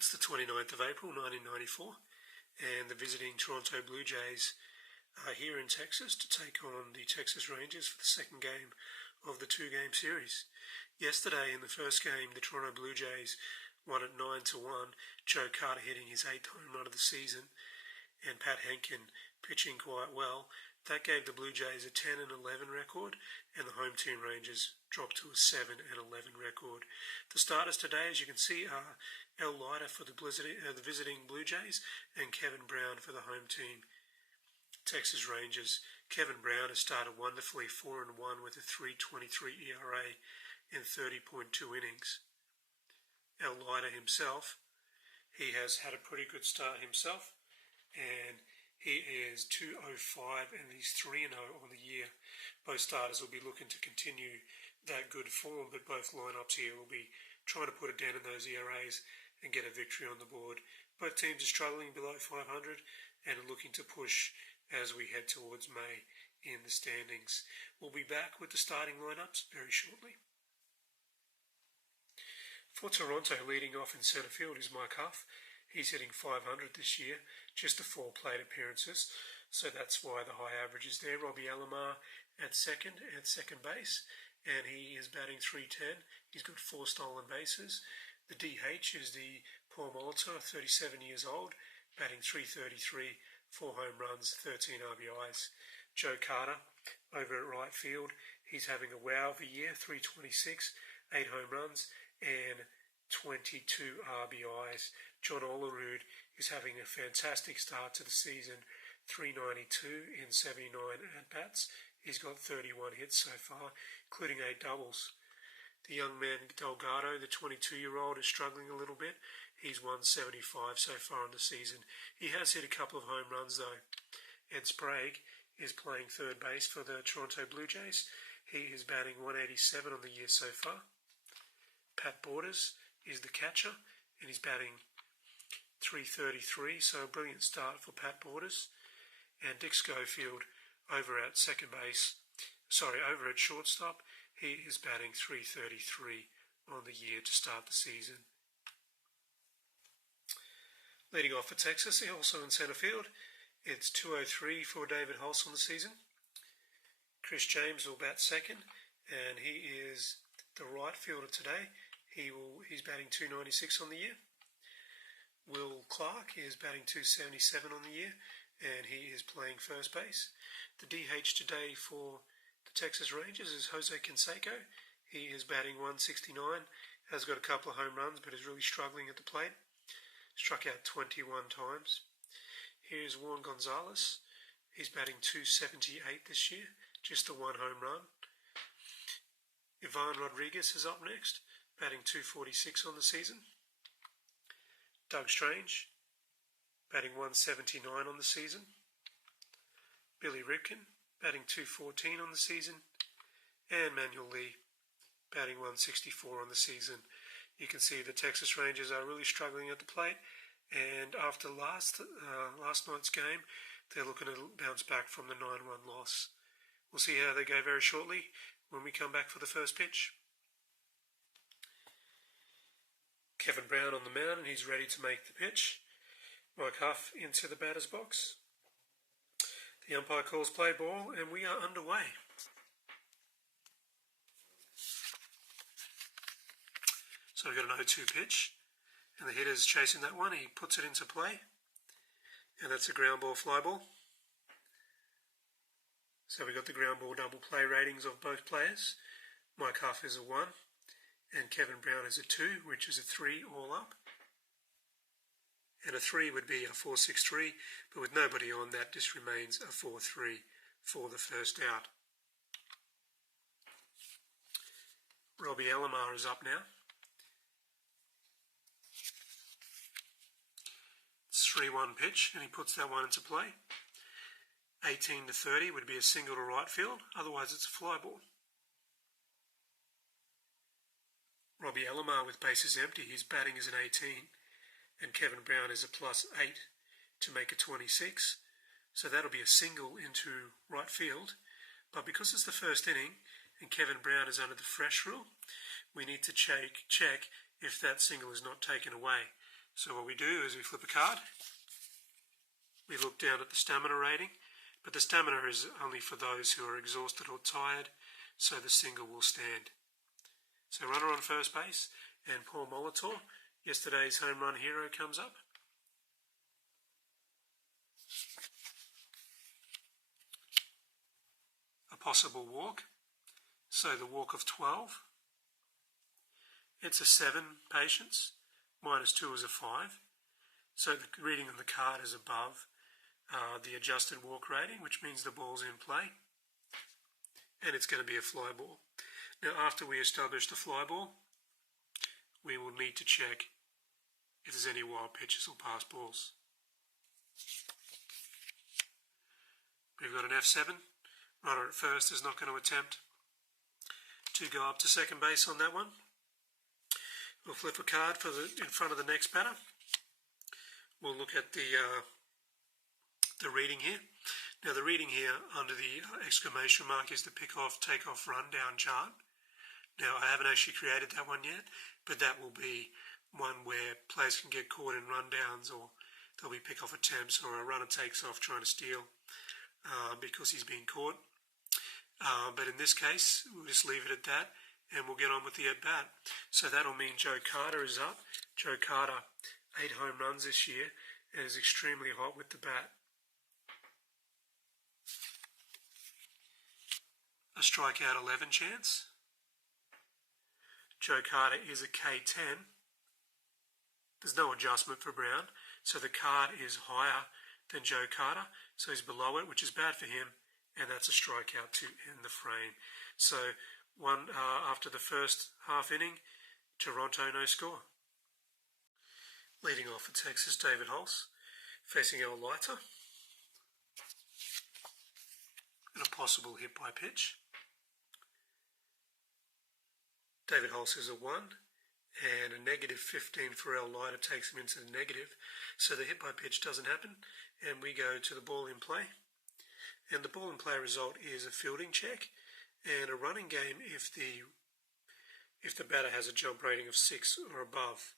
It's the 29th of April 1994, and the visiting Toronto Blue Jays are here in Texas to take on the Texas Rangers for the second game of the two-game series. Yesterday, in the first game, the Toronto Blue Jays won at 9-1, Joe Carter hitting his 8th home run of the season, and Pat Henkin pitching quite well. That gave the Blue Jays a 10-11 record, and the home team Rangers dropped to a 7-11 record. The starters today, as you can see, are El Leiter for the visiting Blue Jays and Kevin Brown for the home team Texas Rangers. Kevin Brown has started wonderfully, 4-1 with a 3.23 ERA in 30.2 innings. El Leiter himself, he has had a pretty good start himself, and he is 2.05 and he's 3-0 on the year. Both starters will be looking to continue that good form, but both lineups here will be trying to put a dent in those ERAs and get a victory on the board. Both teams are struggling below 500 and are looking to push as we head towards May in the standings. We'll be back with the starting lineups very shortly. For Toronto, leading off in centre field is Mike Huff. He's hitting .500 this year, just the 4 plate appearances, so that's why the high average is there. Robbie Alomar at second base, and he is batting .310. He's got 4 stolen bases. The DH is the Paul Molitor, 37 years old, batting .333, 4 home runs, 13 RBIs. Joe Carter over at right field, he's having a wow of a year, .326, 8 home runs, and 22 RBIs. John Olerud is having a fantastic start to the season, .392 in 79 at-bats. He's got 31 hits so far, including 8 doubles. The young man Delgado, the 22-year-old, is struggling a little bit. He's .175 so far in the season. He has hit a couple of home runs though. Ed Sprague is playing third base for the Toronto Blue Jays. He is batting .187 on the year so far. Pat Borders is the catcher, and he's batting .333, so a brilliant start for Pat Borders. And Dick Schofield over at shortstop, he is batting .333 on the year to start the season. Leading off for Texas, also in centre field, it's .203 for David Hulse on the season. Chris James will bat second, and he is the right fielder today. He's batting .296 on the year. Will Clark is batting .277 on the year, and he is playing first base. The DH today for the Texas Rangers is Jose Canseco. He is batting .169, has got a couple of home runs, but is really struggling at the plate. Struck out 21 times. Here's Juan Gonzalez. He's batting .278 this year, just the 1 home run. Ivan Rodriguez is up next, batting .246 on the season. Doug Strange, batting .179 on the season. Billy Ripken, batting .214 on the season. And Manuel Lee, batting .164 on the season. You can see the Texas Rangers are really struggling at the plate, and after last night's game, they're looking to bounce back from the 9-1 loss. We'll see how they go very shortly when we come back for the first pitch. Kevin Brown on the mound, and he's ready to make the pitch. Mike Huff into the batter's box. The umpire calls play ball, and we are underway. So we've got an 0-2 pitch, and the hitter's chasing that one. He puts it into play, and that's a ground ball, fly ball. So we've got the ground ball double play ratings of both players. Mike Huff is a 1, and Kevin Brown is a 2, which is a 3 all up. And a 3 would be a 4.63, but with nobody on, that just remains a 4.3 for the first out. Robbie Alomar is up now. It's 3-1 pitch, and he puts that one into play. 18-30 would be a single to right field, otherwise it's a fly ball. Robbie Alomar with bases empty, his batting is an 18, and Kevin Brown is a +8 to make a 26. So that'll be a single into right field. But because it's the first inning and Kevin Brown is under the fresh rule, we need to check if that single is not taken away. So what we do is we flip a card, we look down at the stamina rating, but the stamina is only for those who are exhausted or tired, so the single will stand. So runner on first base, and Paul Molitor, yesterday's home run hero, comes up. A possible walk, so the walk of 12. It's a 7 patience, -2 is a 5. So the reading on the card is above the adjusted walk rating, which means the ball's in play. And it's going to be a fly ball. Now, after we establish the fly ball, we will need to check if there's any wild pitches or pass balls. We've got an F7. Runner at first is not going to attempt to go up to second base on that one. We'll flip a card in front of the next batter. We'll look at the reading here. Now the reading here under the exclamation mark is the pick-off, take-off, run-down chart. Now I haven't actually created that one yet, but that will be one where players can get caught in rundowns, or there'll be pick-off attempts, or a runner takes off trying to steal because he's been caught. But in this case, we'll just leave it at that, and we'll get on with the at-bat. So that'll mean Joe Carter is up. Joe Carter, 8 home runs this year, and is extremely hot with the bat. A strikeout 11 chance. Joe Carter is a K10. There's no adjustment for Brown, so the card is higher than Joe Carter, so he's below it, which is bad for him, and that's a strikeout to end the frame. So after the first half inning, Toronto no score. Leading off for Texas, David Hulse, facing Al Leiter, and a possible hit by pitch. David Hulse is a 1, and a -15 for Al Leiter takes him into the negative, so the hit by pitch doesn't happen, and we go to the ball in play. And the ball in play result is a fielding check and a running game if the batter has a jump rating of 6 or above.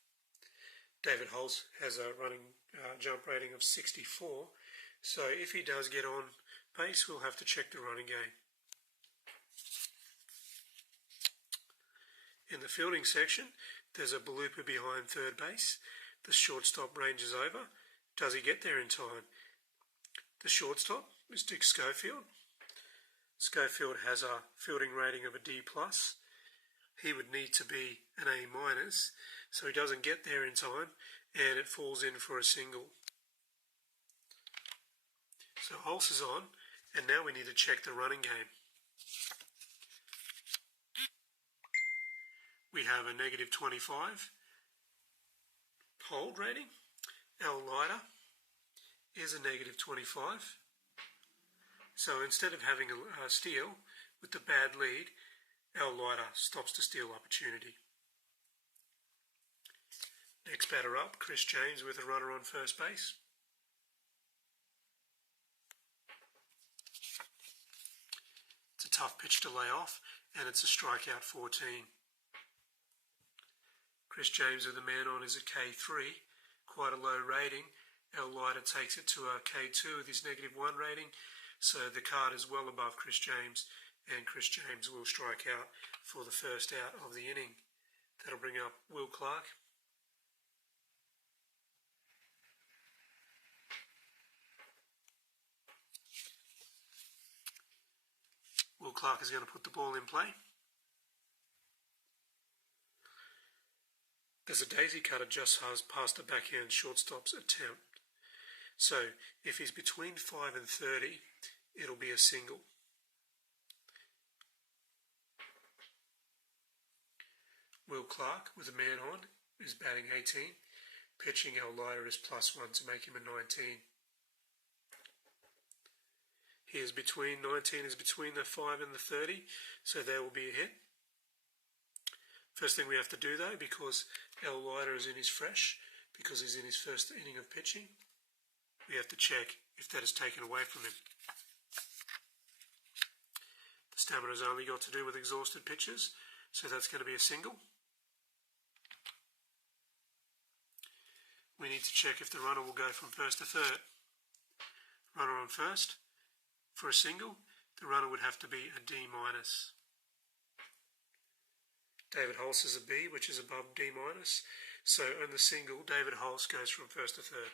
David Hulse has a running jump rating of 64, so if he does get on base, we'll have to check the running game. In the fielding section, there's a blooper behind third base. The shortstop ranges over. Does he get there in time? The shortstop is Dick Schofield. Schofield has a fielding rating of a D+. He would need to be an A-, so he doesn't get there in time, and it falls in for a single. So Hulse is on, and now we need to check the running game. We have a -25 hold rating. Al Leiter is a -25. So instead of having a steal with the bad lead, Al Leiter stops the steal opportunity. Next batter up, Chris James with a runner on first base. It's a tough pitch to lay off, and it's a strikeout 14. Chris James with a man on is a K3, quite a low rating. Al Leiter takes it to a K2 with his -1 rating, so the card is well above Chris James, and Chris James will strike out for the first out of the inning. That'll bring up Will Clark. Will Clark is going to put the ball in play. There's a daisy cutter just past the backhand shortstop's attempt. So if he's between 5 and 30, it'll be a single. Will Clark with a man on is batting 18. Pitching Al Leiter is +1 to make him a 19. He is between 19 is between the 5 and the 30, so there will be a hit. First thing we have to do though, because Al Leiter is in his fresh, because he's in his first inning of pitching, we have to check if that is taken away from him. The stamina's only got to do with exhausted pitchers, so that's going to be a single. we need to check if the runner will go from first to third. Runner on first. For a single, the runner would have to be a D minus. David Holst is a B, which is above D minus. So on the single, David Holst goes from first to third.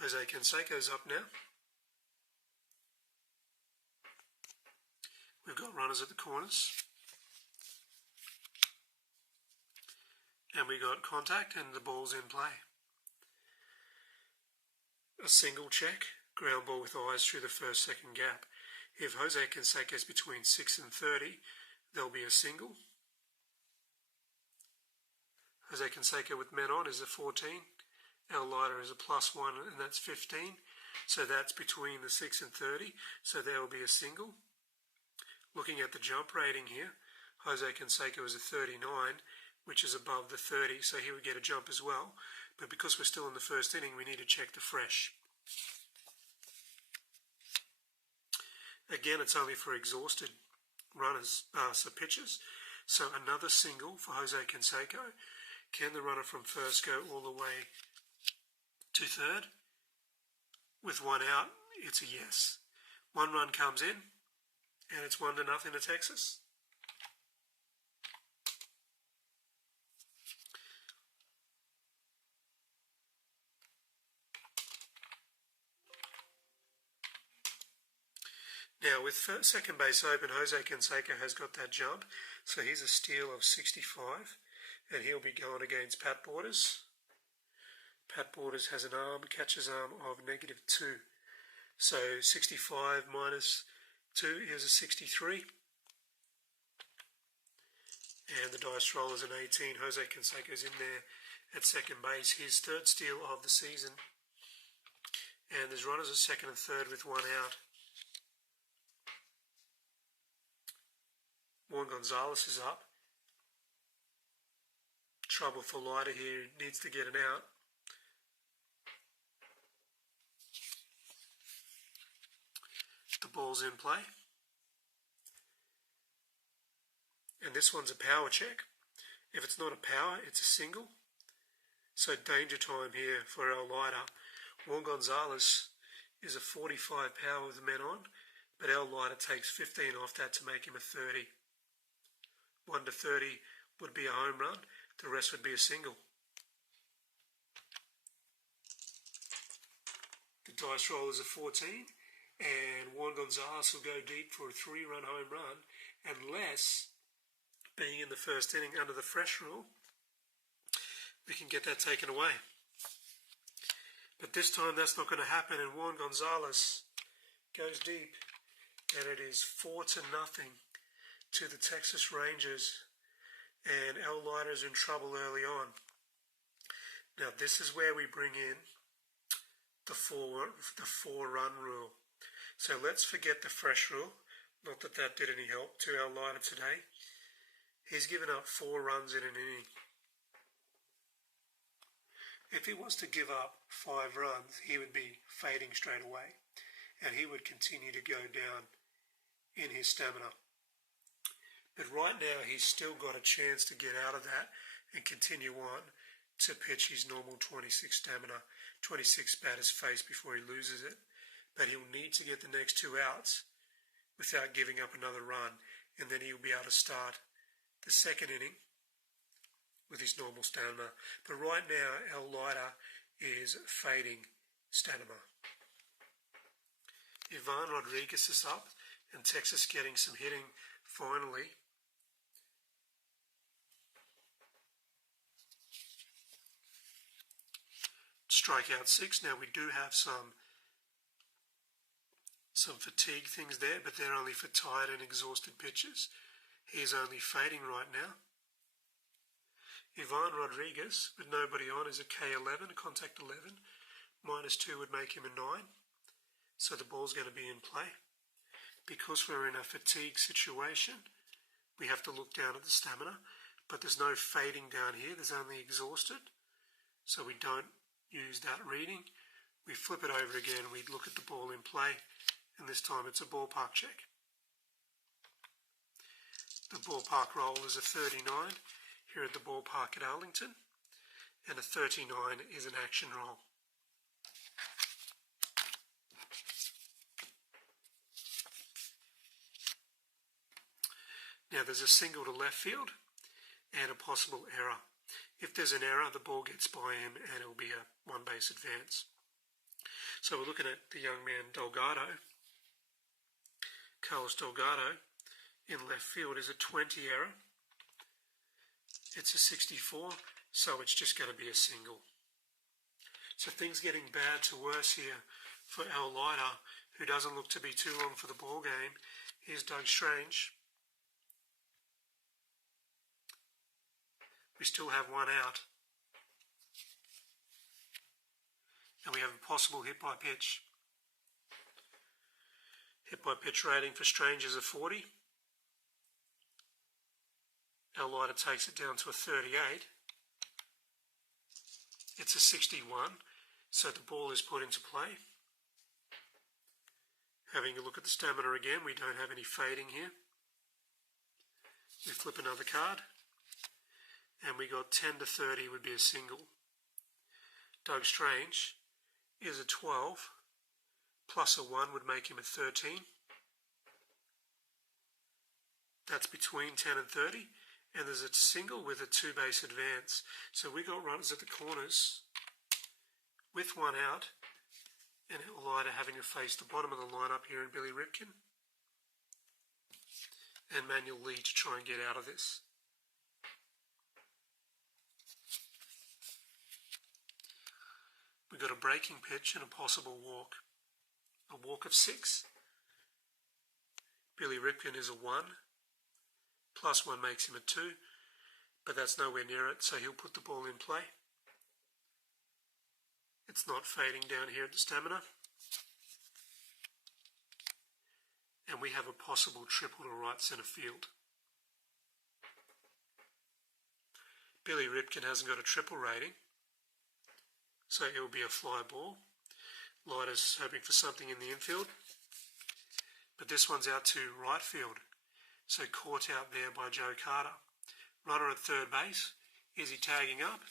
Jose Canseco's up now. We've got runners at the corners. And we got contact and the ball's in play. A single check, ground ball with eyes through the first second gap. If Jose Canseco is between 6 and 30, there'll be a single. Jose Canseco with men on is a 14. Al Leiter is a +1, and that's 15. So that's between the 6 and 30, so there will be a single. Looking at the jump rating here, Jose Canseco is a 39, which is above the 30, so he would get a jump as well. But because we're still in the first inning, we need to check the fresh. Again, it's only for exhausted runners, so pitchers. So another single for Jose Canseco. Can the runner from first go all the way to third? With one out, it's a yes. One run comes in, and it's 1-0 to Texas. Now, with second base open, Jose Canseco has got that jump, so he's a steal of 65, and he'll be going against Pat Borders. Pat Borders has an catcher's arm of -2. So 65 minus 2 is a 63. And the dice roll is an 18. Jose Canseco's in there at second base, his third steal of the season. And there's runners at second and third with one out. Juan Gonzalez is up. Trouble for Leiter here, he needs to get an out. The ball's in play. And this one's a power check. If it's not a power, it's a single. So danger time here for Al Leiter. Juan Gonzalez is a 45 power with the men on, but Al Leiter takes 15 off that to make him a 30. 1 to 30 would be a home run. The rest would be a single. The dice roll is a 14, and Juan Gonzalez will go deep for a 3-run home run, unless, being in the first inning under the fresh rule, we can get that taken away. But this time that's not going to happen, and Juan Gonzalez goes deep, and it is 4-0 to the Texas Rangers, and Al Leiter's in trouble early on. Now this is where we bring in the four-run rule. So let's forget the fresh rule. Not that that did any help to Al Leiter today. He's given up 4 runs in an inning. If he was to give up 5 runs, he would be fading straight away, and he would continue to go down in his stamina. But right now, he's still got a chance to get out of that and continue on to pitch his normal 26 stamina, 26 batters face before he loses it. But he'll need to get the next 2 outs without giving up another run, and then he'll be able to start the second inning with his normal stamina. But right now, Al Leiter is fading stamina. Ivan Rodriguez is up, and Texas getting some hitting finally. Strikeout 6. Now we do have some fatigue things there, but they're only for tired and exhausted pitchers. He's only fading right now. Ivan Rodriguez, with nobody on, is a K11, a contact 11. -2 would make him a 9. So the ball's going to be in play. Because we're in a fatigue situation, we have to look down at the stamina, but there's no fading down here. There's only exhausted. So we don't use that reading. We flip it over again, we look at the ball in play, and this time it's a ballpark check. The ballpark roll is a 39 here at the ballpark at Arlington, and a 39 is an action roll. Now there's a single to left field and a possible error. If there's an error, the ball gets by him and it'll be a one base advance. So we're looking at the young man Delgado. Carlos Delgado in left field is a 20 error. It's a 64, so it's just going to be a single. So things getting bad to worse here for Al Leiter, who doesn't look to be too long for the ball game. Here's Doug Strange. We still have one out. And we have a possible hit by pitch. Hit by pitch rating for Strange is a 40. Al Leiter takes it down to a 38. It's a 61, so the ball is put into play. Having a look at the stamina again, we don't have any fading here. We flip another card, and we got 10 to 30 would be a single. Doug Strange is a 12, plus a 1 would make him a 13. That's between 10 and 30. And there's a single with a two base advance. So we got runners at the corners with one out, and Al Leiter having to face the bottom of the lineup here in Billy Ripken and Manuel Lee to try and get out of this. We got a breaking pitch and a possible walk. A walk of 6. Billy Ripken is a 1. Plus 1 makes him a 2, but that's nowhere near it, so he'll put the ball in play. It's not fading down here at the stamina. And we have a possible triple to right centre field. Billy Ripken hasn't got a triple rating, so it will be a fly ball. Leiter's hoping for something in the infield, but this one's out to right field. So caught out there by Joe Carter. Runner at third base. Is he tagging up?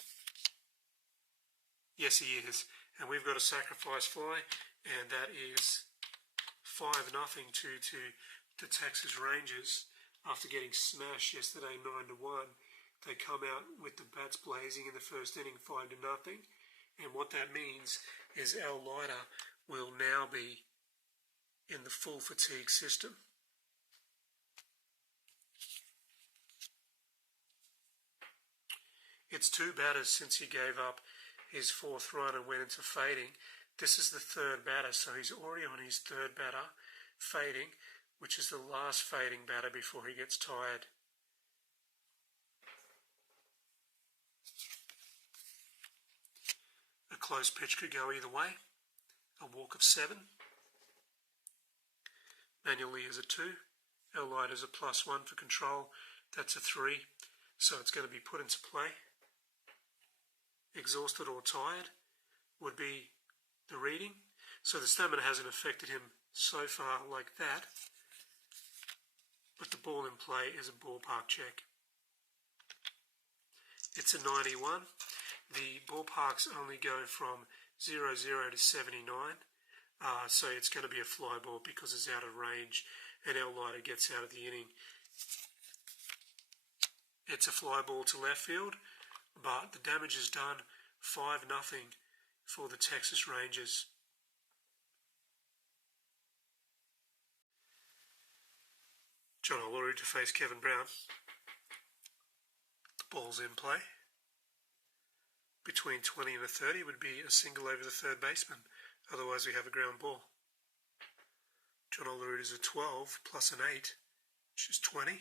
Yes, he is. And we've got a sacrifice fly, and that is 5-0 to the Texas Rangers. After getting smashed yesterday 9-1, they come out with the bats blazing in the first inning 5-0. And what that means is Al Leiter will now be in the full fatigue system. It's 2 batters since he gave up his 4th run and went into fading. This is the 3rd batter, so he's already on his 3rd batter, fading, which is the last fading batter before he gets tired. A close pitch could go either way. A walk of 7. Manuel Lee is a 2. Al Leiter is a +1 for control. That's a 3. So it's going to be put into play. Exhausted or tired would be the reading. So the stamina hasn't affected him so far like that. But the ball in play is a ballpark check. It's a 91. The ballparks only go from 00 to 79. So it's going to be a fly ball because it's out of range and Al Leiter gets out of the inning. It's a fly ball to left field, but the damage is done. 5-0 for the Texas Rangers. John Olerud to face Kevin Brown. The ball's in play. Between 20 and a 30 would be a single over the third baseman. Otherwise we have a ground ball. John Olerud is a 12 plus an 8, which is 20.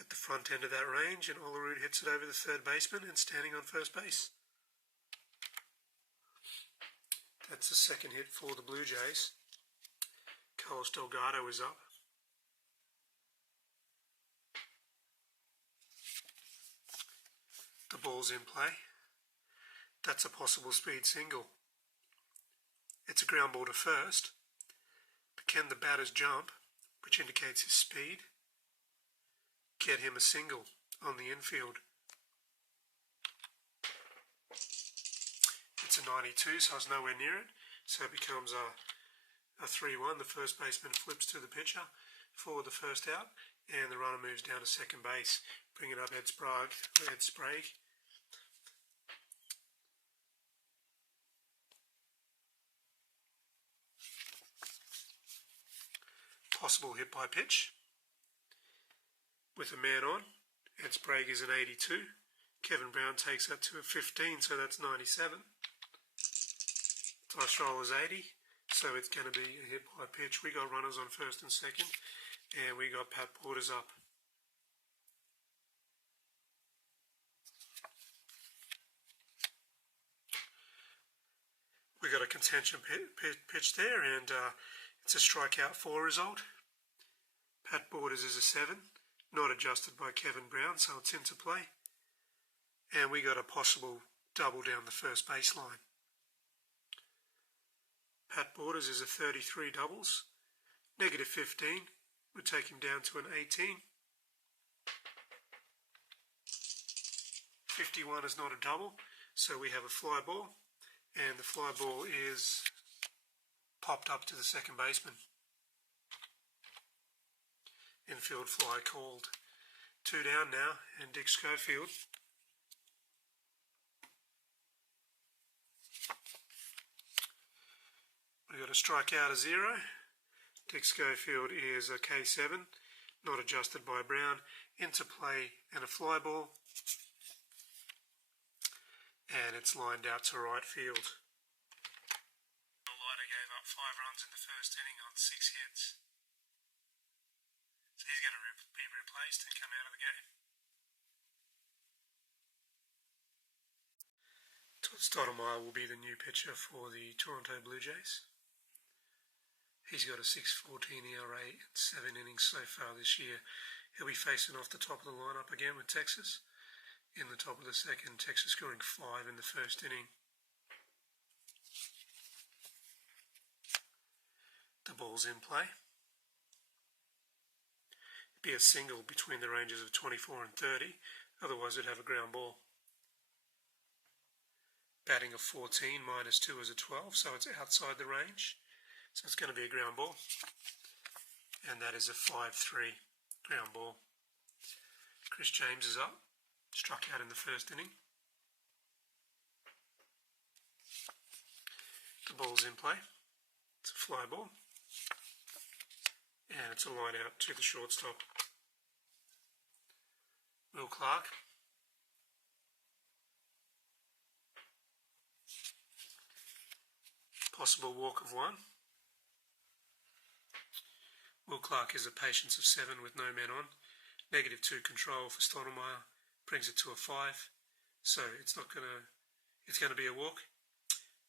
At the front end of that range, and Olerud hits it over the third baseman and standing on first base. That's the second hit for the Blue Jays. Carlos Delgado is up. The ball's in play. That's a possible speed single. It's a ground ball to first, but can the batters jump, which indicates his speed? get him a single on the infield. It's a 92, so I was nowhere near it. So it becomes a 3-1. The first baseman flips to the pitcher for the first out, and the runner moves down to second base, bringing up Ed Sprague. Possible hit by pitch. With a man on, Ed Sprague is an 82. Kevin Brown takes that to a 15, so that's 97. Dice roll is 80, so it's going to be a hit by pitch. We got runners on first and second, and we got Pat Borders up. We got a contention pitch there, and it's a strikeout 4 result. Pat Borders is a 7, not adjusted by Kevin Brown, so it's into play. And we got a possible double down the first baseline. Pat Borders is a 33 doubles. Negative 15 would take him down to an 18. 51 is not a double, so we have a fly ball, and the fly ball is popped up to the second baseman. Infield fly called. 2 down now, and Dick Schofield we got a strikeout of 0. Dick Schofield is a K7, not adjusted by Brown. Into play and a fly ball, and it's lined out to right field. Leiter gave up 5 runs in the first inning on 6 hits. So he's going to be replaced and come out of the game. Todd Stottlemyre will be the new pitcher for the Toronto Blue Jays. He's got a 6.14 ERA in 7 innings so far this year. He'll be facing off the top of the lineup again with Texas. In the top of the second, Texas scoring 5 in the first inning. The ball's in play. It'd be a single between the ranges of 24 and 30, otherwise it'd have a ground ball. Batting of 14, -2 is a 12, so it's outside the range. So it's going to be a ground ball. And that is a 5-3 ground ball. Chris James is up. Struck out in the first inning. The ball's in play. It's a fly ball. And it's a line out to the shortstop. Will Clark. Possible walk of 1. Will Clark is a patience of 7 with no men on. -2 control for Stottlemyre. Brings it to a 5. So it's going to be a walk.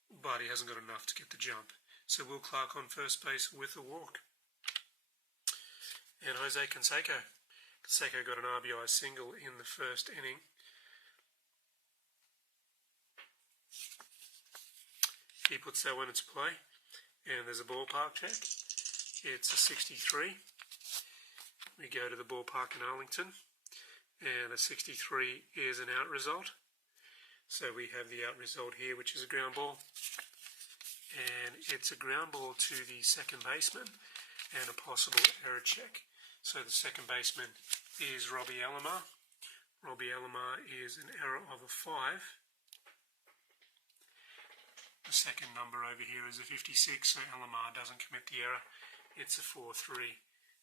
But he hasn't got enough to get the jump. So Will Clark on first base with a walk. And Jose Canseco. Canseco got an RBI single in the first inning. He puts that one into play. And there's a ballpark check. It's a 63. We go to the ballpark in Arlington. And a 63 is an out result. So we have the out result here, which is a ground ball. And it's a ground ball to the second baseman and a possible error check. So the second baseman is Robbie Alomar. Robbie Alomar is an error of a 5. The second number over here is a 56, so Alomar doesn't commit the error. It's a 4-3.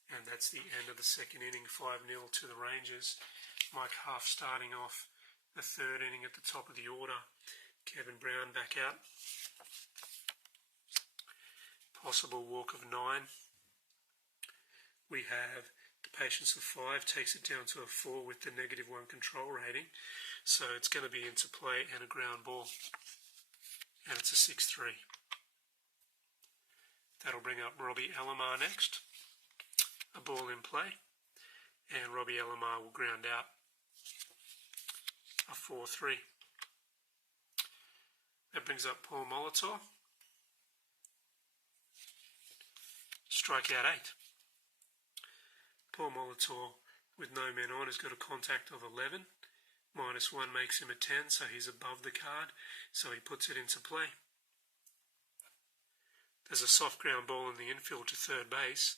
And that's the end of the second inning, 5-0 to the Rangers. Mike Huff starting off the third inning at the top of the order. Kevin Brown back out. Possible walk of 9. We have the patience of 5, takes it down to a 4 with the -1 control rating. So it's going to be into play and a ground ball. And it's a 6-3. That'll bring up Robbie Alomar next. A ball in play. And Robbie Alomar will ground out. A 4-3. That brings up Paul Molitor. Strikeout 8. Paul Molitor with no men on has got a contact of 11. -1 makes him a 10, so he's above the card, so he puts it into play. There's a soft ground ball in the infield to third base.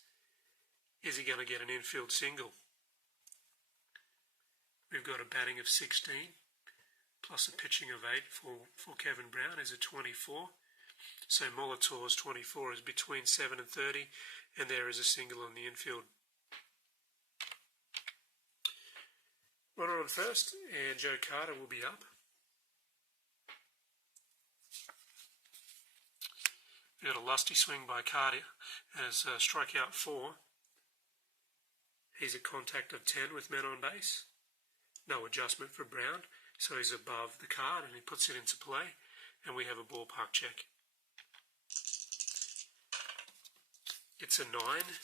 Is he going to get an infield single? We've got a batting of 16, plus a pitching of 8 for Kevin Brown is a 24. So Molitor's 24 is between 7 and 30, and there is a single on the infield. Runner on first, and Joe Carter will be up. We got a lusty swing by Carter as strikeout 4. He's a contact of 10 with men on base. No adjustment for Brown, so he's above the card and he puts it into play, and we have a ballpark check. It's a 9,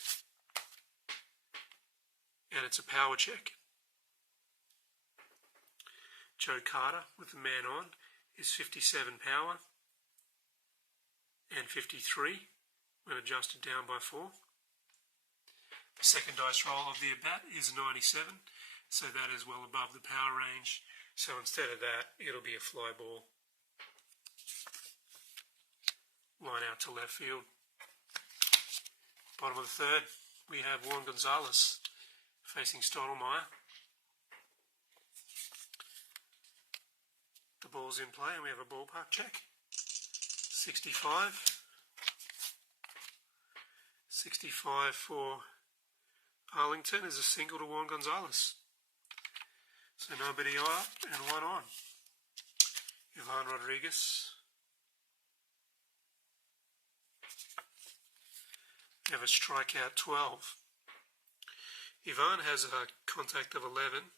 and it's a power check. Joe Carter with the man on is 57 power and 53 when adjusted down by 4. The second dice roll of the at-bat is 97, so that is well above the power range. So instead of that, it'll be a fly ball. Line out to left field. Bottom of the third, we have Juan Gonzalez facing Stottlemyre. The ball's in play and we have a ballpark check. 65. 65 for Arlington is a single to Juan Gonzalez. So nobody up and one on. Ivan Rodriguez. We have a strikeout 12. Ivan has a contact of 11.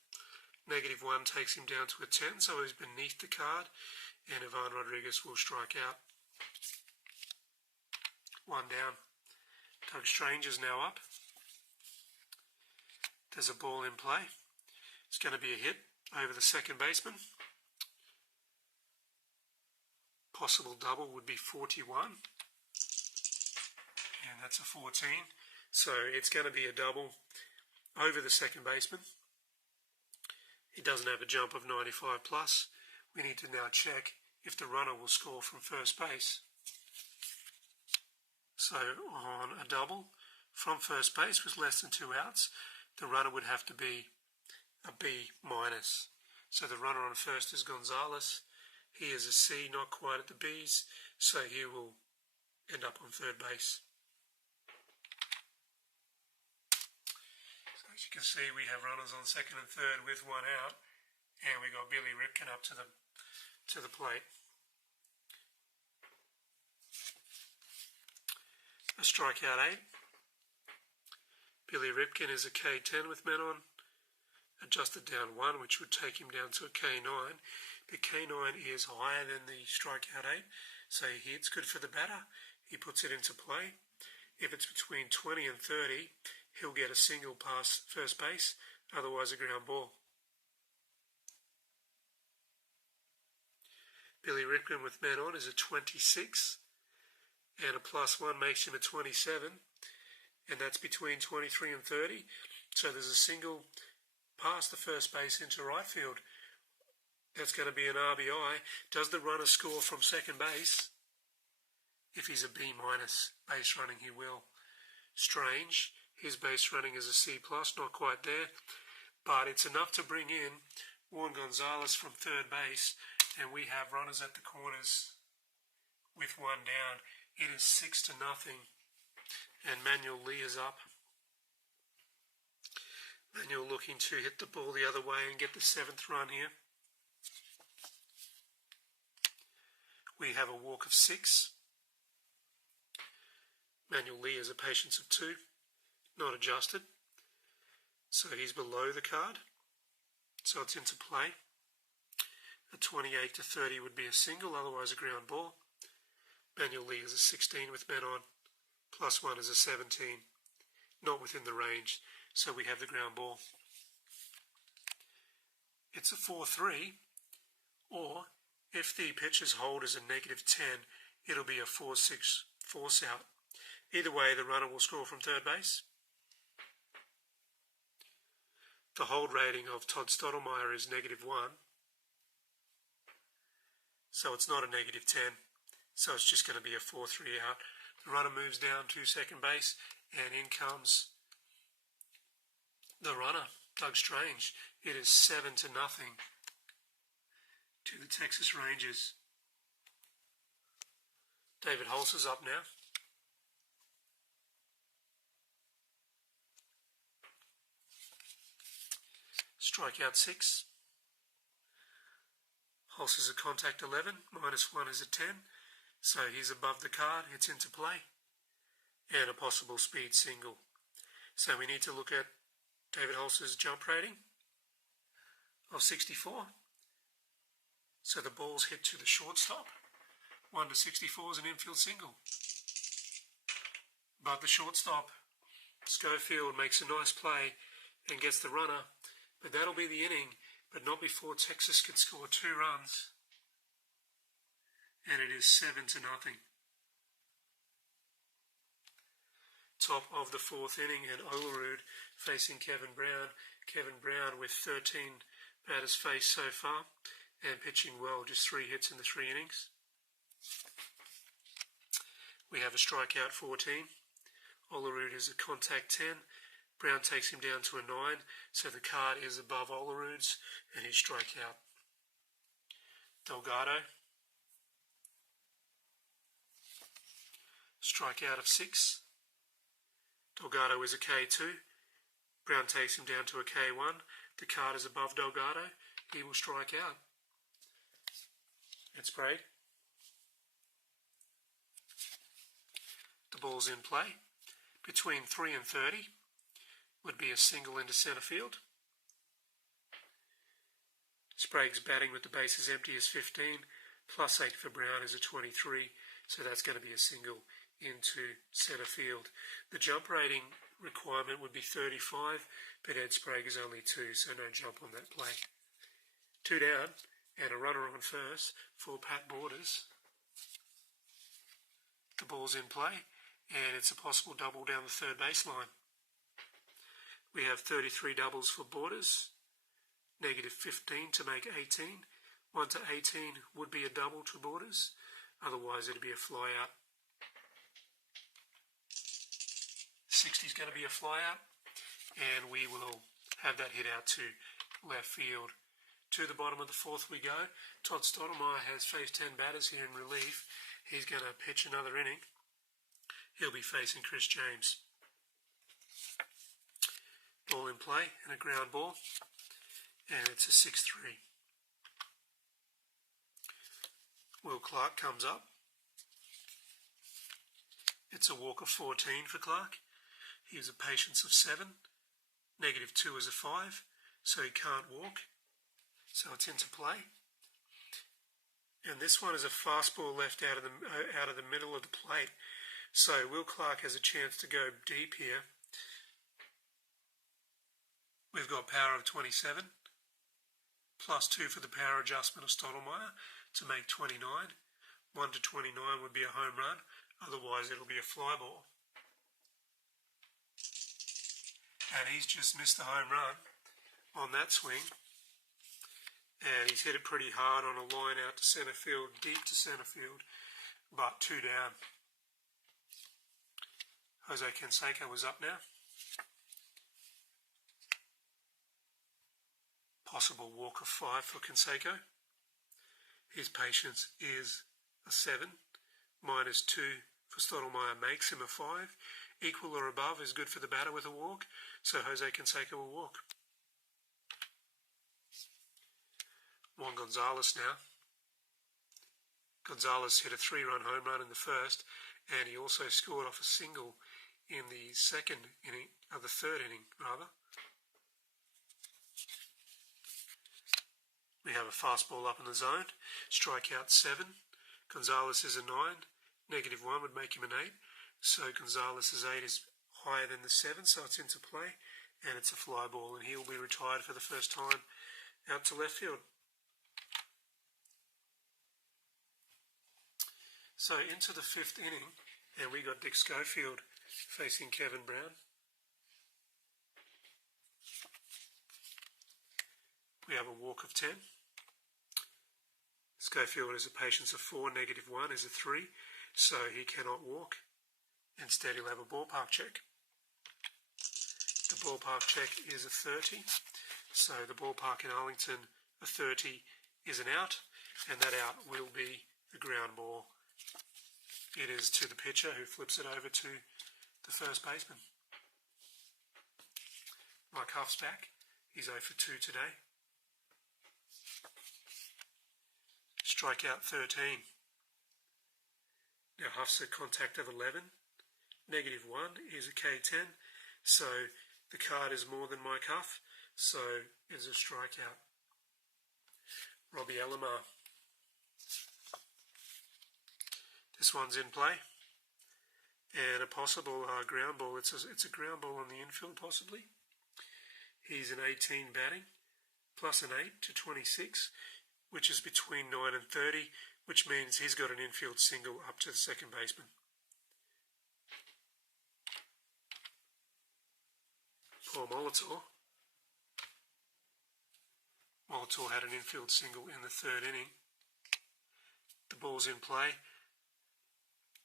-1 takes him down to a 10, so he's beneath the card, and Ivan Rodriguez will strike out. One down. Doug Strange is now up. There's a ball in play. It's going to be a hit over the second baseman. Possible double would be 41. And that's a 14. So it's going to be a double over the second baseman. He doesn't have a jump of 95 plus. We need to now check if the runner will score from first base. So on a double from first base with less than 2 outs, the runner would have to be a B minus. So the runner on first is Gonzalez. He is a C, not quite at the B's, so he will end up on third base. So as you can see, we have runners on second and third with 1 out, and we got Billy Ripken up to the plate. A strikeout 8. Billy Ripken is a K10 with men on, adjusted down 1, which would take him down to a K9. The K9 is higher than the strikeout 8, so it's good for the batter. He puts it into play. If it's between 20 and 30, he'll get a single past first base, otherwise a ground ball. Billy Ripken with men on is a 26, and a +1 makes him a 27, and that's between 23 and 30. So there's a single past the first base into right field. That's going to be an RBI. Does the runner score from second base? If he's a B minus base running, he will. Strange, his base running is a C plus, not quite there, but it's enough to bring in Juan Gonzalez from third base, and we have runners at the corners with 1 down. It is 6-0, and Manuel Lee is up. Manuel looking to hit the ball the other way and get the 7th run here. We have a walk of 6. Manuel Lee has a patience of 2, not adjusted. So he's below the card. So it's into play. A 28 to 30 would be a single, otherwise a ground ball. Manuel Lee is a 16 with men on. +1 is a 17. Not within the range. So we have the ground ball. It's a 4-3, or if the pitcher's hold is a -10, it'll be a 4-6 force out. Either way, the runner will score from third base. The hold rating of Todd Stottlemyre is -1. So it's not a -10. So it's just going to be a 4-3 out. The runner moves down to second base, and in comes the runner, Doug Strange. It is 7-0 to the Texas Rangers. David Holtz is up now. Strikeout 6. Holtz is a contact 11, -1 is a 10, so he's above the card, it's into play, and a possible speed single. So we need to look at David Holtz's jump rating of 64. So the ball's hit to the shortstop. 1-64 is an infield single. But the shortstop, Schofield, makes a nice play and gets the runner, but that'll be the inning, but not before Texas can score 2 runs. And it is 7-0. Top of the 4th inning, and Olerud facing Kevin Brown. Kevin Brown with 13 batters faced so far and pitching well, just 3 hits in the 3 innings. We have a strikeout 14. Olerud is a contact 10. Brown takes him down to a 9, so the card is above Olerud's, and his strikeout. Delgado, strikeout of 6. Delgado is a K2. Brown takes him down to a K1. The card is above Delgado. He will strike out. It's Sprague. The ball's in play. Between 3 and 30 would be a single into centre field. Sprague's batting with the bases empty is 15, +8 for Brown is a 23, so that's going to be a single into centre field. The jump rating requirement would be 35, but Ed Sprague is only 2, so no jump on that play. 2 down, and a runner on first for Pat Borders. The ball's in play, and it's a possible double down the third baseline. We have 33 doubles for Borders, -15 to make 18. 1 to 18 would be a double to Borders, otherwise it'd be a fly out. 60 is going to be a fly out, and we will have that hit out to left field. To the bottom of the 4th we go. Todd Stottlemyre has faced 10 batters here in relief. He's going to pitch another inning. He'll be facing Chris James. Ball in play and a ground ball, and it's a 6-3. Will Clark comes up. It's a walk of 14 for Clark. He has a patience of 7. -2 is a 5, so he can't walk. So it's into play. And this one is a fastball left out of the middle of the plate. So Will Clark has a chance to go deep here. We've got power of 27, +2 for the power adjustment of Stottlemyre to make 29. 1 to 29 would be a home run, otherwise it'll be a fly ball. And he's just missed a home run on that swing. And he's hit it pretty hard on a line out to centre field, deep to centre field, but 2 down. Jose Canseco was up now. Possible walk of 5 for Canseco. His patience is a 7. -2 for Stottlemyre makes him a 5. Equal or above is good for the batter with a walk, so Jose Canseco will walk. Juan Gonzalez now. Gonzalez hit a 3-run home run in the first, and he also scored off a single in the third inning, rather. We have a fastball up in the zone. Strikeout 7. Gonzalez is a 9. -1 would make him an 8. So Gonzalez's 8 is higher than the 7, so it's into play, and it's a fly ball, and he will be retired for the first time out to left field. So into the 5th inning, and we got Dick Schofield facing Kevin Brown. we have a walk of 10. Schofield has a patience of 4, -1 is a 3, so he cannot walk. Instead, he'll have a ballpark check. The ballpark check is a 30, so the ballpark in Arlington, a 30 is an out, and that out will be the ground ball. It is to the pitcher, who flips it over to the first baseman. Mike Huff's back. He's 0 for 2 today. Strikeout 13. Now Huff's a contact of 11. -1 is a K10. So the card is more than Mike Huff. So it's a strikeout. Robbie Alomar. This one's in play. And a possible ground ball. It's a ground ball on the infield possibly. He's an 18 batting, plus an 8 to 26, which is between 9 and 30, which means he's got an infield single up to the second baseman. Paul Molitor. Molitor had an infield single in the third inning. The ball's in play.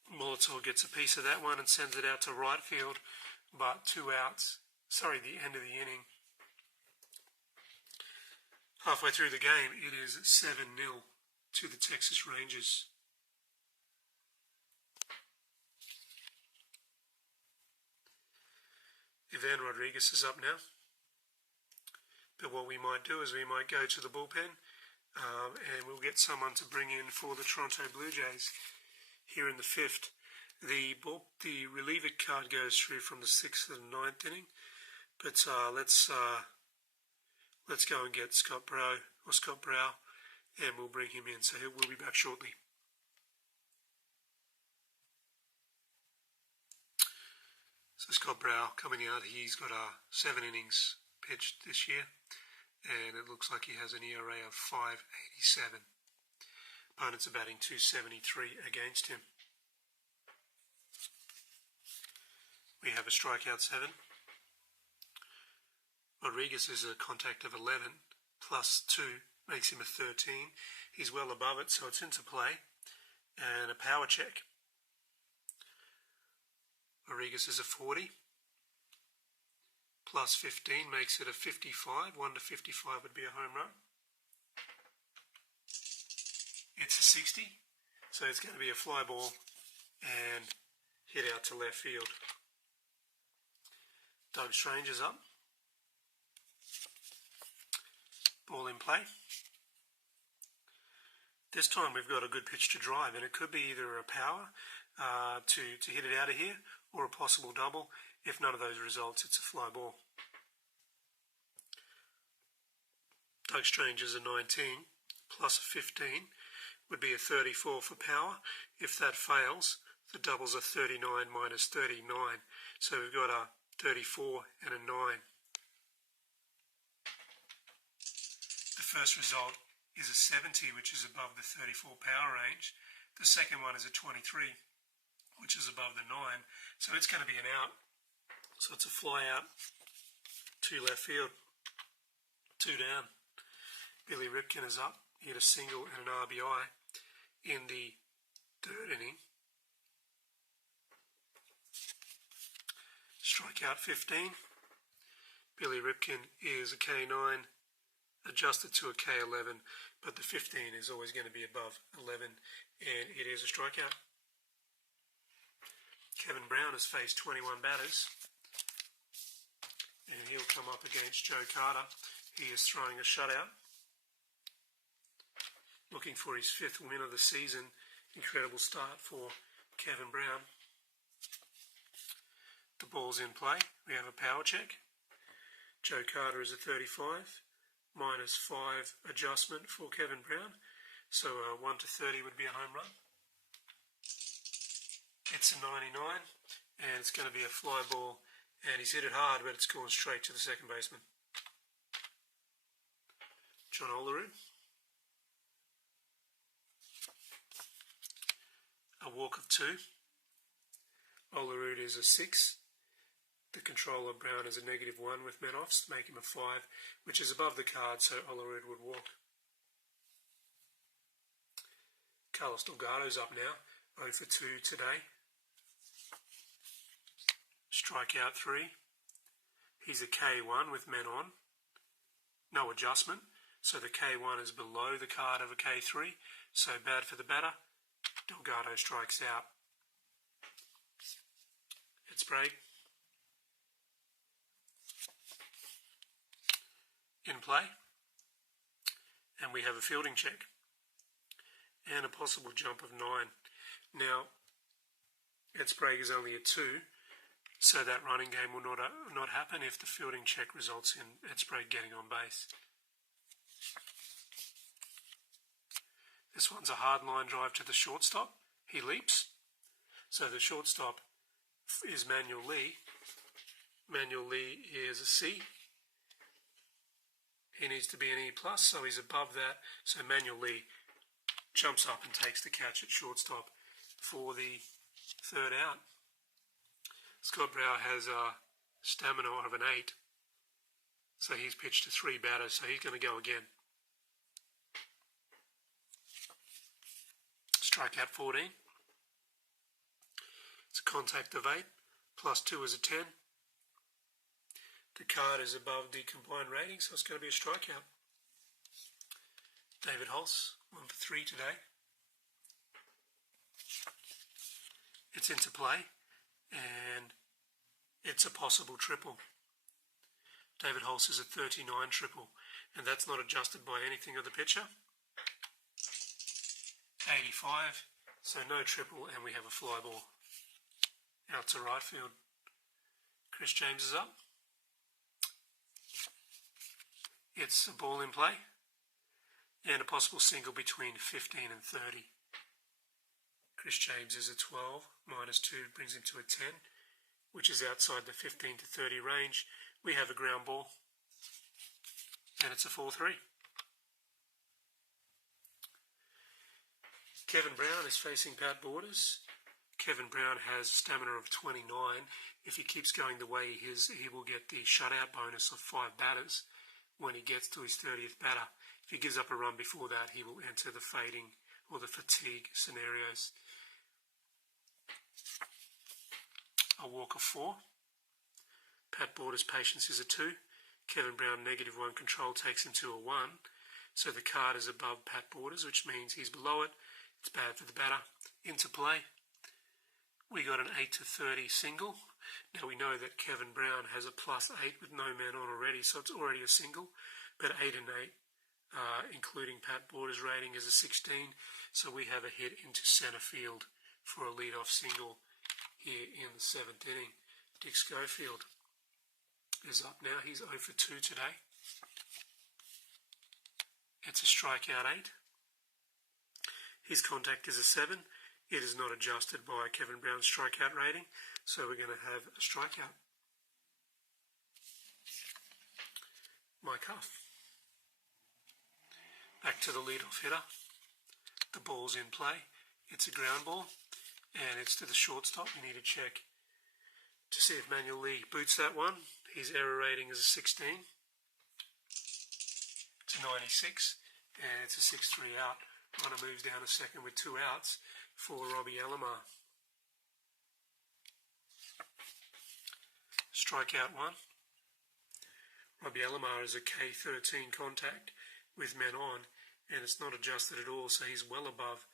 Molitor gets a piece of that one and sends it out to right field, but 2 outs. The end of the inning. Halfway through the game, it is 7-0 to the Texas Rangers. Ivan Rodriguez is up now. But what we might do is we might go to the bullpen and we'll get someone to bring in for the Toronto Blue Jays here in the 5th. The reliever card goes through from the 6th to the 9th inning. But let's go and get Scott Brow, and we'll bring him in. So we'll be back shortly. So Scott Brow coming out, he's got 7 innings pitched this year, and it looks like he has an ERA of 5.87. Opponents are batting 273 against him. We have a strikeout 7. Rodriguez is a contact of 11, plus 2 makes him a 13. He's well above it, so it's into play. And a power check. Rodriguez is a 40, plus 15 makes it a 55. 1 to 55 would be a home run. It's a 60, so it's going to be a fly ball and hit out to left field. Doug Strange is up. Ball in play. This time we've got a good pitch to drive, and it could be either a power to hit it out of here, or a possible double. If none of those results, it's a fly ball. Doug Strange is a 19, plus a 15 would be a 34 for power. If that fails, the doubles are 39 minus 39. So we've got a 34 and a 9. The first result is a 70, which is above the 34 power range. The second one is a 23, which is above the 9. So it's going to be an out. So it's a fly out to left field. 2 down. Billy Ripken is up. He had a single and an RBI in the third inning. Strikeout 15. Billy Ripken is a K9 adjusted to a K11, but the 15 is always going to be above 11, and it is a strikeout. Kevin Brown has faced 21 batters, and he'll come up against Joe Carter. He is throwing a shutout, looking for his 5th win of the season. Incredible start for Kevin Brown. The ball's in play. We have a power check. Joe Carter is a 35, minus 5 adjustment for Kevin Brown. So 1 to 30 would be a home run. It's a 99, and it's going to be a fly ball, and he's hit it hard, but it's gone straight to the second baseman. John Olerud. A walk of 2. Olerud is a 6, The control of Brown is a -1 with men offs to make him a 5, which is above the card, so Olerud would walk. Carlos Delgado's up now, 0 for 2 today. Strikeout 3. He's a K1 with men on. No adjustment, so the K1 is below the card of a K3, so bad for the batter. Delgado strikes out. It's break. In play. And we have a fielding check. And a possible jump of 9. Now, its break is only a 2, so that running game will not happen if the fielding check results in its break getting on base. This one's a hard line drive to the shortstop. He leaps. So the shortstop is Manuel Lee. Manuel Lee is a C. He needs to be an E+, so he's above that. So Manuel Lee jumps up and takes the catch at shortstop for the 3rd out. Scott Brower has a stamina of an 8. So he's pitched to 3 batters, so he's going to go again. Strikeout 14. It's a contact of 8. +2 is a 10. The card is above the combined rating, so it's going to be a strikeout. David Hulse, 1 for 3 today. It's into play, and it's a possible triple. David Hulse is a 39 triple, and that's not adjusted by anything of the pitcher. 85, so no triple, and we have a fly ball. Out to right field. Chris James is up. It's a ball in play, and a possible single between 15 and 30. Chris James is a 12, -2 brings him to a 10, which is outside the 15 to 30 range. We have a ground ball, and it's a 4-3. Kevin Brown is facing Pat Borders. Kevin Brown has a stamina of 29. If he keeps going the way he is, he will get the shutout bonus of 5 batters when he gets to his 30th batter. If he gives up a run before that, he will enter the fading or the fatigue scenarios. A walk of 4. Pat Borders' patience is a 2. Kevin Brown, -1 control, takes him to a 1. So the card is above Pat Borders, which means he's below it. It's bad for the batter. Into play. We got an 8 to 30 single. Now we know that Kevin Brown has a +8 with no man on already, so it's already a single. But 8 and 8, including Pat Borders' rating, is a 16. So we have a hit into centre field for a leadoff single here in the 7th inning. Dick Schofield is up now. He's 0 for 2 today. It's a strikeout 8. His contact is a 7. It is not adjusted by Kevin Brown's strikeout rating, so we're going to have a strikeout. Mike Huff. Back to the leadoff hitter. The ball's in play. It's a ground ball, and it's to the shortstop. You need to check to see if Manuel Lee boots that one. His error rating is a 16. It's a 96, and it's a 6-3 out. Runner moves down to second with 2 outs for Robbie Alomar. Strikeout 1. Robbie Alomar is a K13 contact with men on, and it's not adjusted at all, so he's well above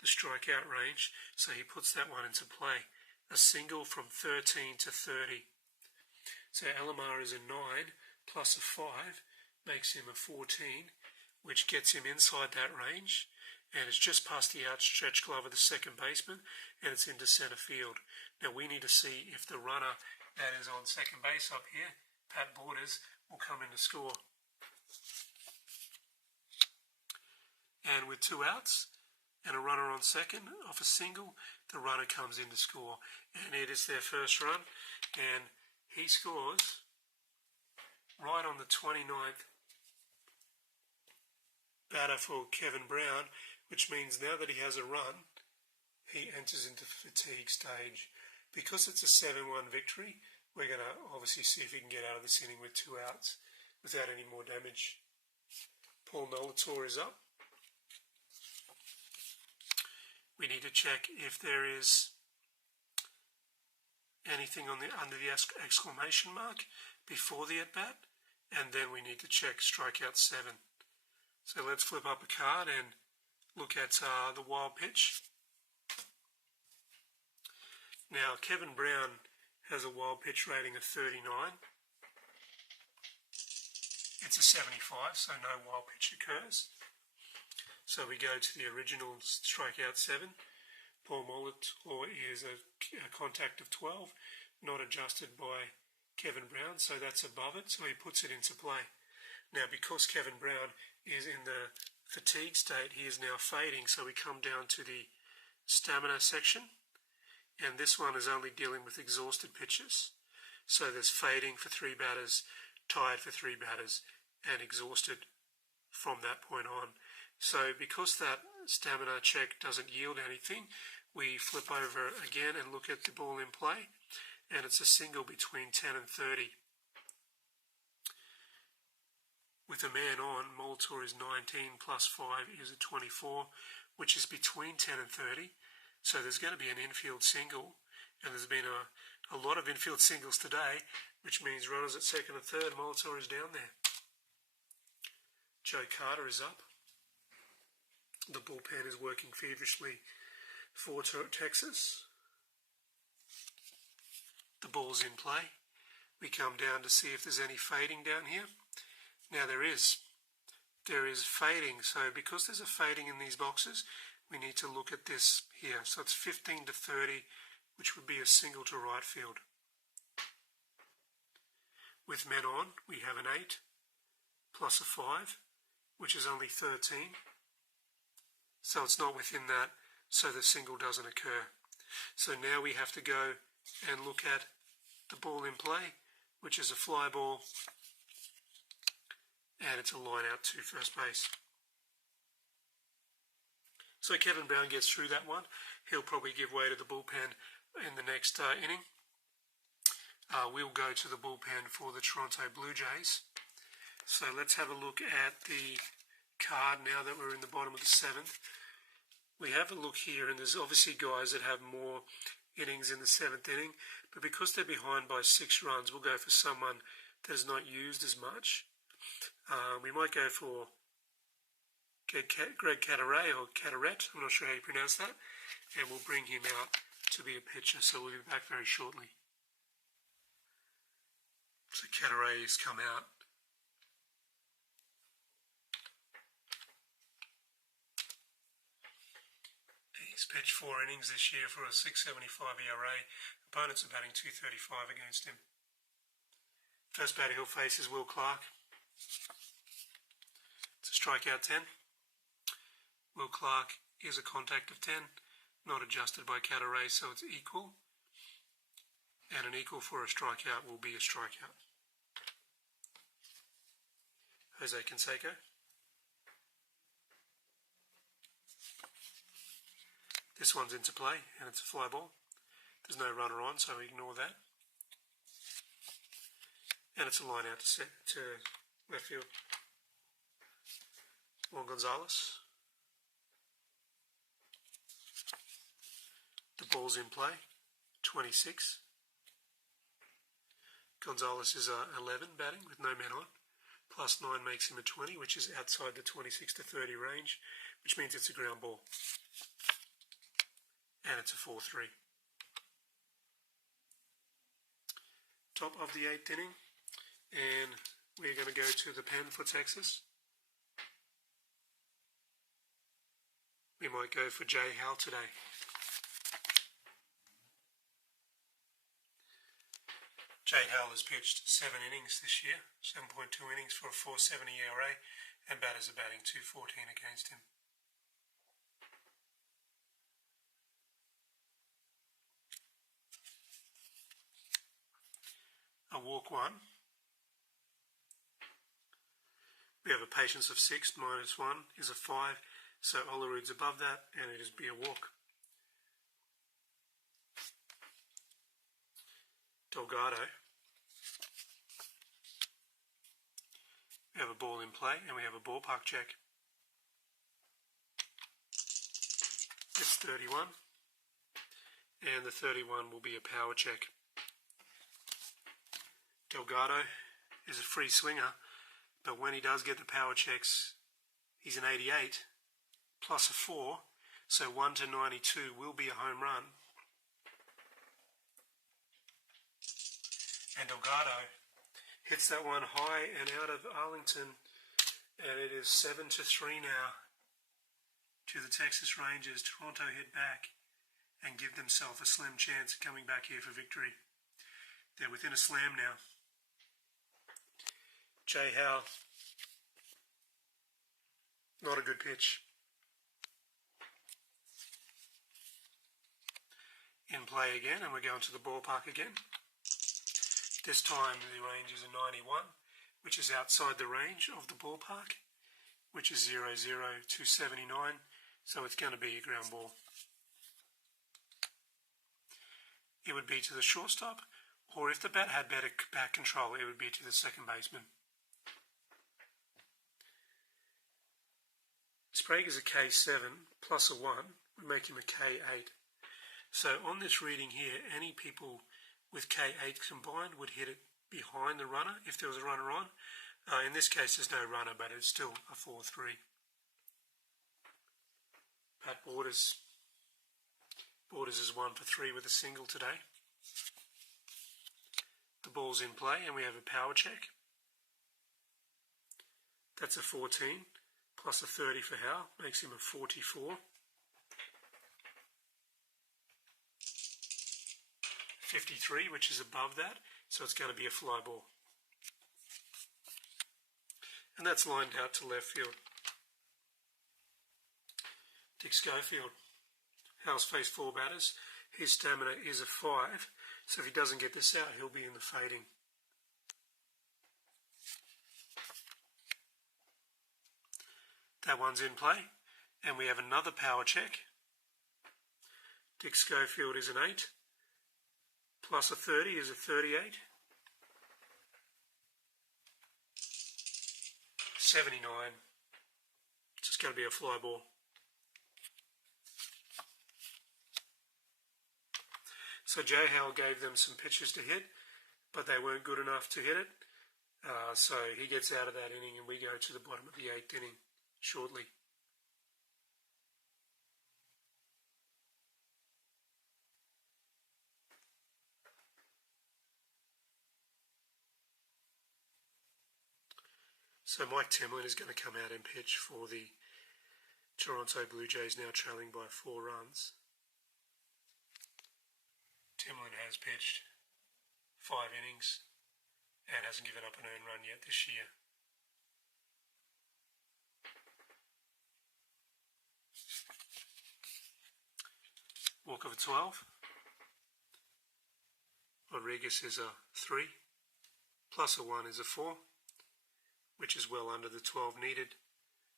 the strikeout range, so he puts that one into play. A single from 13 to 30. So Alomar is a 9 plus a 5, makes him a 14, which gets him inside that range, and it's just past the outstretched glove of the second baseman, and it's into centre field. Now we need to see if the runner that is on second base up here, Pat Borders, will come in to score. And with 2 outs and a runner on second off a single, the runner comes in to score, and it is their first run, and he scores right on the 29th batter for Kevin Brown, which means now that he has a run, he enters into the fatigue stage. Because it's a 7-1 victory, we're going to obviously see if he can get out of this inning with 2 outs without any more damage. Paul Molitor is up. We need to check if there is anything on under the exclamation mark before the at-bat, and then we need to check strikeout 7. So let's flip up a card and look at the wild pitch. Now Kevin Brown has a wild pitch rating of 39. It's a 75, so no wild pitch occurs. So we go to the original strikeout 7. Paul Molitor is a contact of 12, not adjusted by Kevin Brown, so that's above it, so he puts it into play. Now because Kevin Brown is in the fatigue state, he is now fading, so we come down to the stamina section, and this one is only dealing with exhausted pitches. So there's fading for 3 batters, tired for 3 batters, and exhausted from that point on. So because that stamina check doesn't yield anything, we flip over again and look at the ball in play, and it's a single between 10 and 30. With a man on, Molitor is 19 plus 5 is a 24, which is between 10 and 30. So there's going to be an infield single, and there's been a lot of infield singles today, which means runners at second and third. Molitor is down there. Joe Carter is up. The bullpen is working feverishly for Texas. The ball's in play. We come down to see if there's any fading down here. Now there is. There is fading. So because there's a fading in these boxes, we need to look at this here. So it's 15 to 30, which would be a single to right field. With men on, we have an 8 plus a 5, which is only 13. So it's not within that, so the single doesn't occur. So now we have to go and look at the ball in play, which is a fly ball, and it's a line out to first base. So Kevin Brown gets through that one. He'll probably give way to the bullpen in the next inning. We'll go to the bullpen for the Toronto Blue Jays. So let's have a look at the card now that we're in the bottom of the 7th. We have a look here, and there's obviously guys that have more innings in the 7th inning, but because they're behind by 6 runs, we'll go for someone that is not used as much. We might go for Greg Cataray, or Cataret, I'm not sure how you pronounce that, and we'll bring him out to be a pitcher, so we'll be back very shortly. So Cataray has come out. He's pitched 4 innings this year for a 6.75 ERA. Opponents are batting .235 against him. First batter he'll face is Will Clark. It's a strikeout 10. Will Clark is a contact of 10, not adjusted by Cataray, so it's equal. And an equal for a strikeout will be a strikeout. Jose Canseco. This one's into play, and it's a fly ball. There's no runner on, so ignore that. And it's a line out to left field. Juan Gonzalez. The ball's in play, 26. Gonzalez is 11 batting with no men on. Plus 9 makes him a 20, which is outside the 26 to 30 range, which means it's a ground ball. And it's a 4-3. Top of the 8th inning, and we're going to go to the pen for Texas. We might go for Jay Howell today. Jay Howell has pitched 7 innings this year, 7.2 innings for a 4.70 ERA, and batters are batting .214 against him. A walk 1. We have a patience of 6, minus 1 is a 5, so Olerud's above that, and it is be a walk. Delgado a ball in play and we have a ballpark check. It's 31, and the 31 will be a power check. Delgado is a free swinger, but when he does get the power checks, he's an 88 plus a 4, so 1 to 92 will be a home run. And Delgado hits that one high and out of Arlington, and it is 7 to 3 now to the Texas Rangers. Toronto head back and give themselves a slim chance of coming back here for victory. They're within a slam now. Jay Howe, not a good pitch. In play again, and we're going to the ballpark again. This time the range is a 91, which is outside the range of the ballpark, which is 0-0 to 79, so it's going to be a ground ball. It would be to the shortstop, or if the bat had better bat control, it would be to the second baseman. Sprague is a K7 plus a 1 would make him a K8. So on this reading here, any people with K8 combined would hit it behind the runner if there was a runner on. In this case, there's no runner, but it's still a 4-3. Pat Borders is 1 for 3 with a single today. The ball's in play, and we have a power check. That's a 14. Plus a 30 for Howe, makes him a 44. 53, which is above that, so it's going to be a fly ball. And that's lined out to left field. Dick Schofield. Howe's faced 4 batters. His stamina is a 5, so if he doesn't get this out, he'll be in the fading. That one's in play, and we have another power check. Dick Schofield is an 8, plus a 30 is a 38. 79. It's just going to be a fly ball. So Jay Howe gave them some pitches to hit, but they weren't good enough to hit it. So he gets out of that inning, and we go to the bottom of the 8th inning shortly. So Mike Timlin is going to come out and pitch for the Toronto Blue Jays, now trailing by 4 runs. Timlin has pitched 5 innings and hasn't given up an earned run yet this year. Walk of a 12. Rodriguez is a 3, plus a 1 is a 4, which is well under the 12 needed,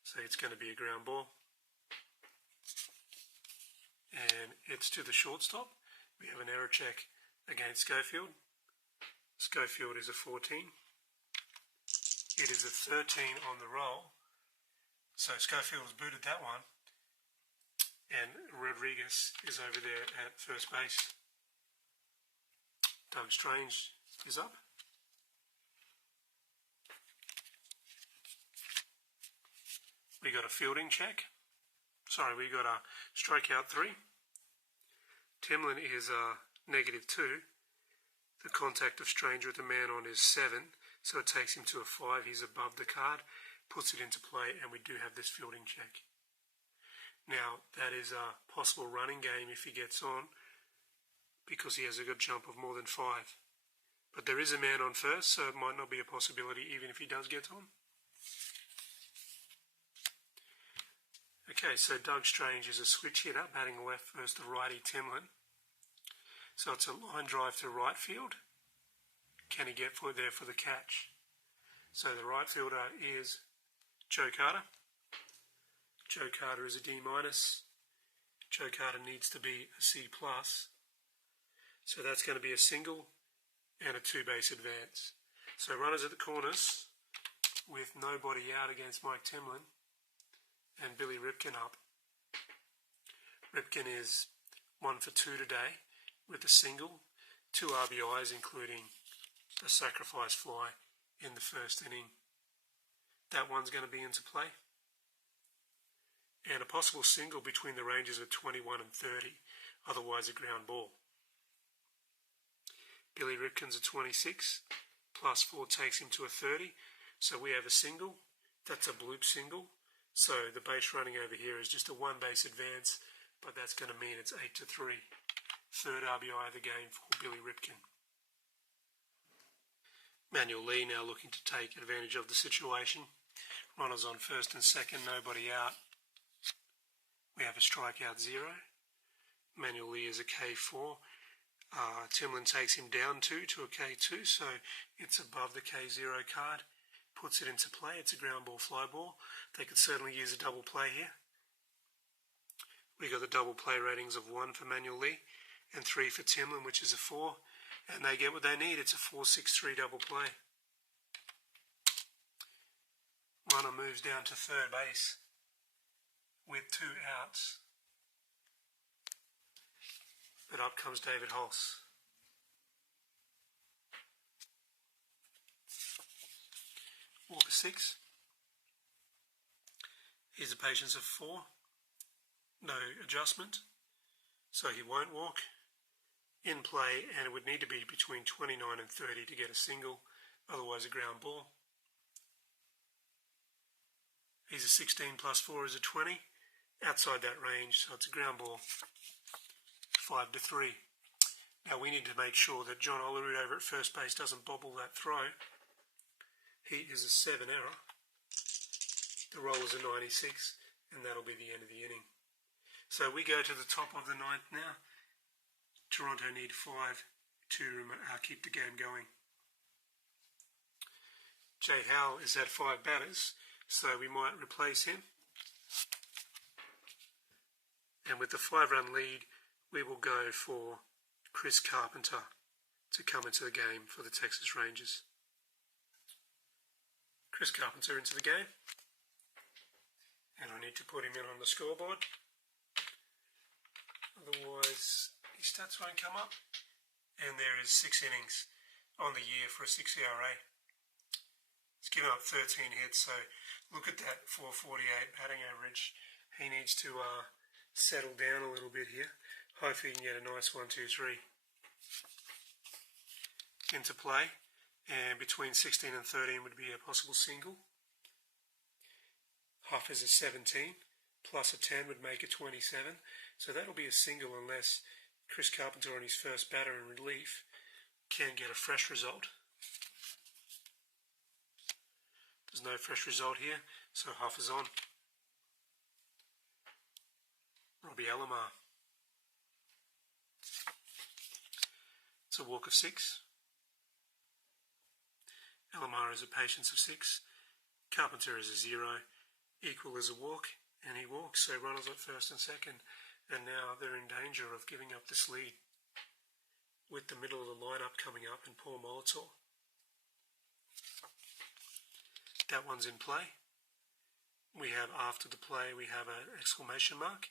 so it's going to be a ground ball. And it's to the shortstop. We have an error check against Schofield. Schofield is a 14. It is a 13 on the roll, so Schofield has booted that one. And Rodriguez is over there at first base. Doug Strange is up. We got a fielding check. Sorry, we got a strikeout 3. Timlin is a -2. The contact of Strange with the man on is 7, so it takes him to a 5. He's above the card, puts it into play, and we do have this fielding check. Now, that is a possible running game if he gets on, because he has a good jump of more than 5. But there is a man on first, so it might not be a possibility even if he does get on. Okay, so Doug Strange is a switch hitter, batting left versus the righty Timlin. So it's a line drive to right field. Can he get there for the catch? So the right fielder is Joe Carter. Joe Carter is a D-. Joe Carter needs to be a C+. So that's going to be a single and a 2-base advance. So runners at the corners with nobody out against Mike Timlin and Billy Ripken up. Ripken is 1 for 2 today with a single, 2 RBIs including a sacrifice fly in the first inning. That one's going to be into play. And a possible single between the ranges of 21 and 30, otherwise a ground ball. Billy Ripken's a 26, plus 4 takes him to a 30, so we have a single. That's a bloop single, so the base running over here is just a 1 base advance, but that's going to mean it's 8-3. Third RBI of the game for Billy Ripken. Manuel Lee now looking to take advantage of the situation. Runners on first and second, nobody out. We have a strikeout 0. Manuel Lee is a K4. Timlin takes him down 2 to a K2, so it's above the K0 card. Puts it into play. It's a ground ball, fly ball. They could certainly use a double play here. We got the double play ratings of 1 for Manuel Lee and 3 for Timlin, which is a 4. And they get what they need. It's a 4-6-3 double play. Runner moves down to third base with 2 outs. But up comes David Hulse. Walker 6. He's a patience of 4. No adjustment. So he won't walk. In play, and it would need to be between 29 and 30 to get a single, otherwise a ground ball. He's a 16 plus 4 is a 20. Outside that range, so it's a ground ball. 5-3. Now we need to make sure that John Olerud over at first base doesn't bobble that throw. He is a 7 error. The roll is a 96, and that'll be the end of the inning. So we go to the top of the 9th now. Toronto need 5 to keep the game going. Jay Howell is at 5 batters, so we might replace him. And with the 5-run lead, we will go for Chris Carpenter to come into the game for the Texas Rangers. Chris Carpenter into the game. And I need to put him in on the scoreboard. Otherwise, his stats won't come up. And there is 6 innings on the year for a 6 ERA. He's given up 13 hits, so look at that 448 batting average. He needs to settle down a little bit here. Hopefully he can get a nice 1-2-3 into play, and between 16 and 13 would be a possible single. Huff is a 17, plus a 10 would make a 27, so that'll be a single unless Chris Carpenter on his first batter in relief can get a fresh result. There's no fresh result here, so Huff is on. Robbie Alomar. It's a walk of 6. Alomar is a patience of 6. Carpenter is a 0. Equal is a walk, and he walks, so runners at first and second. And now they're in danger of giving up this lead with the middle of the lineup coming up and Paul Molitor. That one's in play. We have after the play, we have an exclamation mark.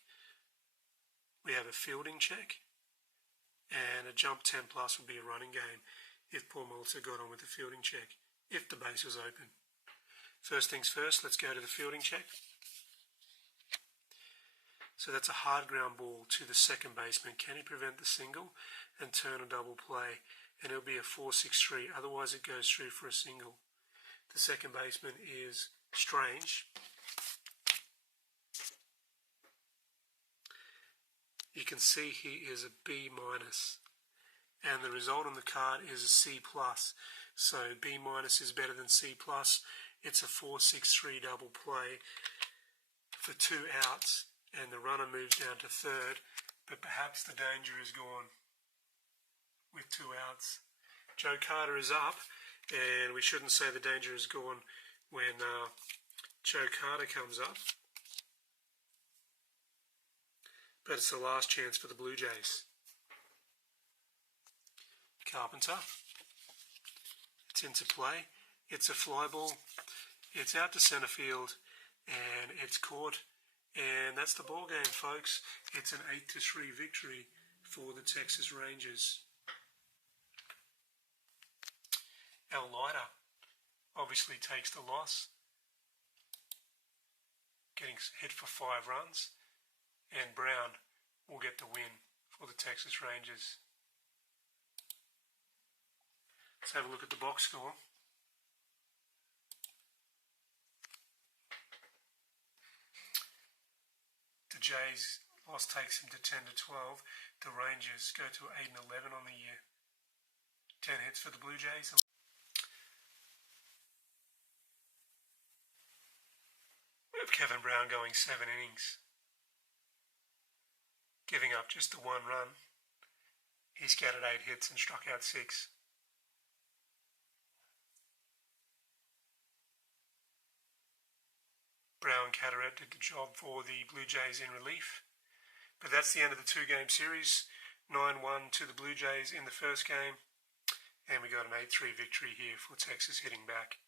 We have a fielding check. And a jump 10 plus would be a running game if Paul Molitor got on with the fielding check, if the base was open. First things first, let's go to the fielding check. So that's a hard ground ball to the second baseman. Can he prevent the single and turn a double play? And it'll be a 4-6-3, otherwise it goes through for a single. The second baseman is Strange. You can see he is a B-, and the result on the card is a C+. So B- is better than C+. It's a 4-6-3 double play for 2 outs, and the runner moves down to third, but perhaps the danger is gone with 2 outs. Joe Carter is up, and we shouldn't say the danger is gone when Joe Carter comes up. But it's the last chance for the Blue Jays. Carpenter. It's into play. It's a fly ball. It's out to center field, and it's caught. And that's the ball game, folks. It's an 8-3 victory for the Texas Rangers. Al Leiter obviously takes the loss, getting hit for 5 runs, and Brown will get the win for the Texas Rangers. Let's have a look at the box score. The Jays' loss takes them to 10-12. The Rangers go to 8-11 on the year. 10 hits for the Blue Jays. We have Kevin Brown going 7 innings, giving up just the 1 run. He scattered 8 hits and struck out 6. Brown Carteret did the job for the Blue Jays in relief. But that's the end of the 2-game series. 9-1 to the Blue Jays in the first game. And we got an 8-3 victory here for Texas hitting back.